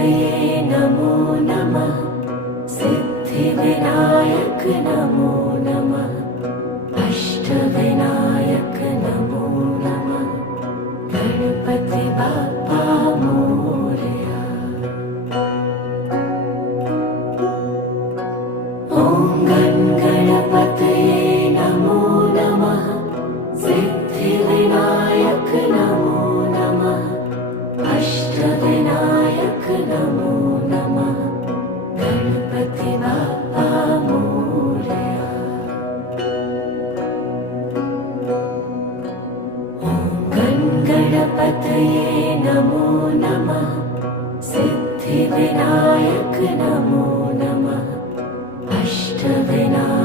गणपतये नमो नमः। सिद्धिविनायक नमो नमः। अष्टविनायक नमो नमः। गणपति बाप्पा मोरया। ॐ गणपतये नमो नमः। सिद्धिविनायक नमो नमः। अष्टविनायक नमो नमः। गणपति बाप्पा मोरया। ॐ गणपतये नमो नमः। सिद्धिविनायक नमो नमः। अष्टविनायक